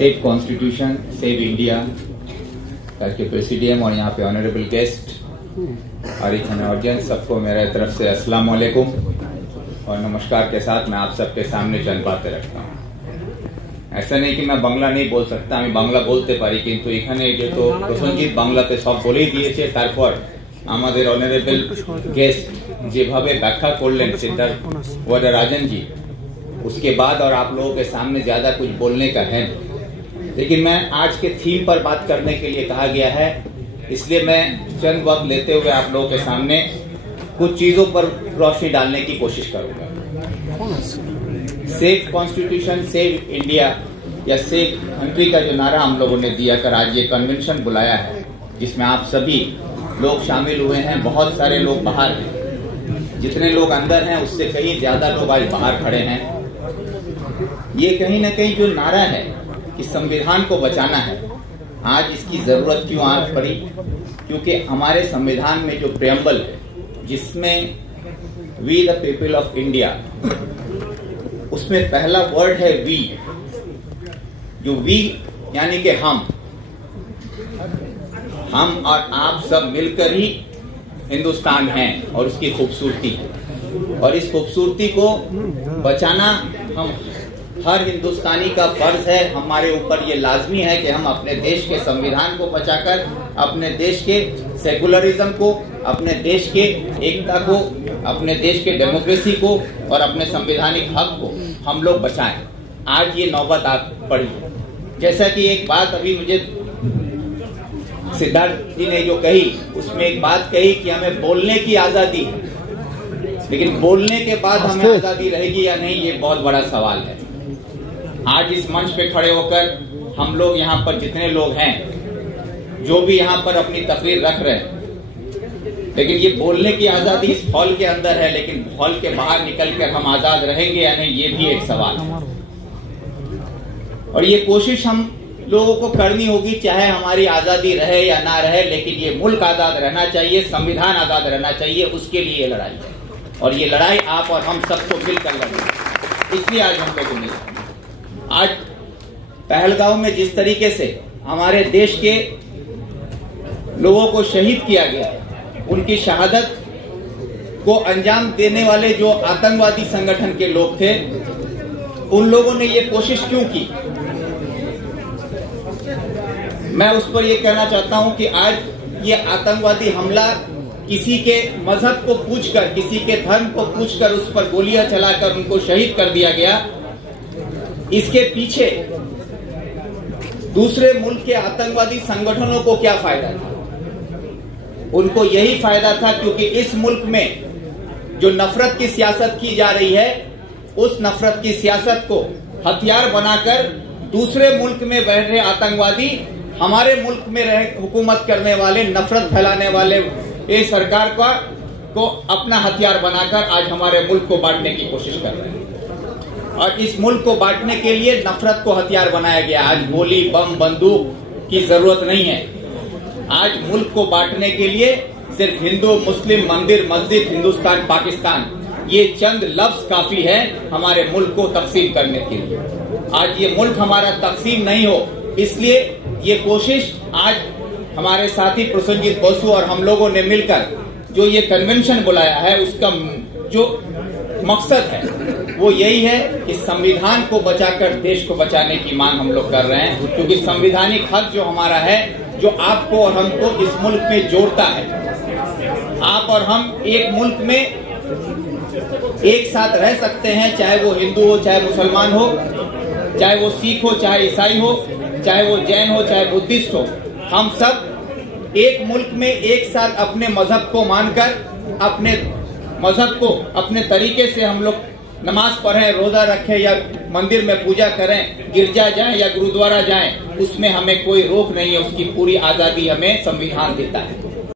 Save constitution save India के presidium और यहाँ पे ऑनरेबल गेस्ट और इतने ऑडियंस, सबको मेरे तरफ से अस्सलाम वालेकुम और नमस्कार के साथ मैं आप सबके सामने चंद बातें रखता हूँ। ऐसा नहीं कि मैं बांग्ला नहीं बोल सकता, আমি বাংলা বলতে পারি, কিন্তু এখানে যেহেতু প্রসঞ্জিত বাংলাতে সব বলেই দিয়েছে, তারপর আমাদের অনারেবল गेस्ट যেভাবে ব্যাখ্যা করলেন সিদ্ধার্थ वरदराजन जी, उसके बाद और आप लोगों के सामने ज्यादा कुछ बोलने का है, लेकिन मैं आज के थीम पर बात करने के लिए कहा गया है, इसलिए मैं चंद वक्त लेते हुए आप लोगों के सामने कुछ चीजों पर रोशनी डालने की कोशिश करूंगा। सेव कॉन्स्टिट्यूशन सेव इंडिया या सेव कंट्री का जो नारा हम लोगों ने दिया कर आज ये कन्वेंशन बुलाया है, जिसमें आप सभी लोग शामिल हुए हैं। बहुत सारे लोग बाहर हैं, जितने लोग अंदर हैं उससे कहीं ज्यादा लोग आज बाहर खड़े हैं। ये कहीं ना कहीं जो नारा है कि संविधान को बचाना है, आज इसकी जरूरत क्यों आज पड़ी? क्योंकि हमारे संविधान में जो प्रेम्बल है, जिसमें we the people of India, उसमें पहला वर्ड है वी, जो वी यानी कि हम और आप सब मिलकर ही हिंदुस्तान है और उसकी खूबसूरती है, और इस खूबसूरती को बचाना हम हर हिंदुस्तानी का फर्ज है। हमारे ऊपर ये लाजमी है कि हम अपने देश के संविधान को बचाकर अपने देश के सेकुलरिज्म को, अपने देश के एकता को, अपने देश के डेमोक्रेसी को और अपने संवैधानिक हक को हम लोग बचाएं। आज ये नौबत आप पड़ी, जैसा कि एक बात अभी मुझे सिद्धार्थ जी ने जो कही, उसमें एक बात कही कि हमें बोलने की आजादी है, लेकिन बोलने के बाद हमें आजादी रहेगी या नहीं, ये बहुत बड़ा सवाल है। आज इस मंच पे खड़े होकर हम लोग यहाँ पर जितने लोग हैं, जो भी यहाँ पर अपनी तकरीर रख रहे हैं, लेकिन ये बोलने की आजादी इस हॉल के अंदर है, लेकिन हॉल के बाहर निकलकर हम आजाद रहेंगे या नहीं, ये भी एक सवाल है। और ये कोशिश हम लोगों को करनी होगी, चाहे हमारी आजादी रहे या ना रहे, लेकिन ये मुल्क आजाद रहना चाहिए, संविधान आजाद रहना चाहिए, उसके लिए ये लड़ाई है। और ये लड़ाई आप और हम सबको मिलकर लड़ेंगे, इसलिए आज हम लोग मिले। आज पहलगांव में जिस तरीके से हमारे देश के लोगों को शहीद किया गया, उनकी शहादत को अंजाम देने वाले जो आतंकवादी संगठन के लोग थे, उन लोगों ने ये कोशिश क्यों की? मैं उस पर यह कहना चाहता हूं कि आज ये आतंकवादी हमला किसी के मजहब को पूछकर, किसी के धर्म को पूछकर उस पर गोलियां चलाकर उनको शहीद कर दिया गया। इसके पीछे दूसरे मुल्क के आतंकवादी संगठनों को क्या फायदा था? उनको यही फायदा था क्योंकि इस मुल्क में जो नफरत की सियासत की जा रही है, उस नफरत की सियासत को हथियार बनाकर दूसरे मुल्क में बैठ रहे आतंकवादी हमारे मुल्क में रह हुकूमत करने वाले, नफरत फैलाने वाले ये सरकार को अपना हथियार बनाकर आज हमारे मुल्क को बांटने की कोशिश कर रहे हैं। और इस मुल्क को बांटने के लिए नफरत को हथियार बनाया गया। आज गोली बम बंदूक की जरूरत नहीं है। आज मुल्क को बांटने के लिए सिर्फ हिंदू मुस्लिम, मंदिर मस्जिद, हिंदुस्तान पाकिस्तान, ये चंद लफ्ज काफी है हमारे मुल्क को तकसीम करने के लिए। आज ये मुल्क हमारा तकसीम नहीं हो, इसलिए ये कोशिश आज हमारे साथी प्रसन्नजीत बसु और हम लोगों ने मिलकर जो ये कन्वेंशन बुलाया है, उसका जो मकसद है वो यही है कि संविधान को बचाकर देश को बचाने की मांग हम लोग कर रहे हैं। क्योंकि संवैधानिक हक जो हमारा है, जो आपको और हमको इस मुल्क में जोड़ता है, आप और हम एक मुल्क में एक साथ रह सकते हैं, चाहे वो हिंदू हो, चाहे मुसलमान हो, चाहे वो सिख हो, चाहे ईसाई हो, चाहे वो जैन हो, चाहे बुद्धिस्ट हो। हम सब एक मुल्क में एक साथ अपने मजहब को मानकर, अपने मजहब को अपने तरीके से हम लोग नमाज पढ़ें, रोजा रखें या मंदिर में पूजा करें, गिरजा जाएं या गुरुद्वारा जाएं, उसमें हमें कोई रोक नहीं है। उसकी पूरी आजादी हमें संविधान देता है।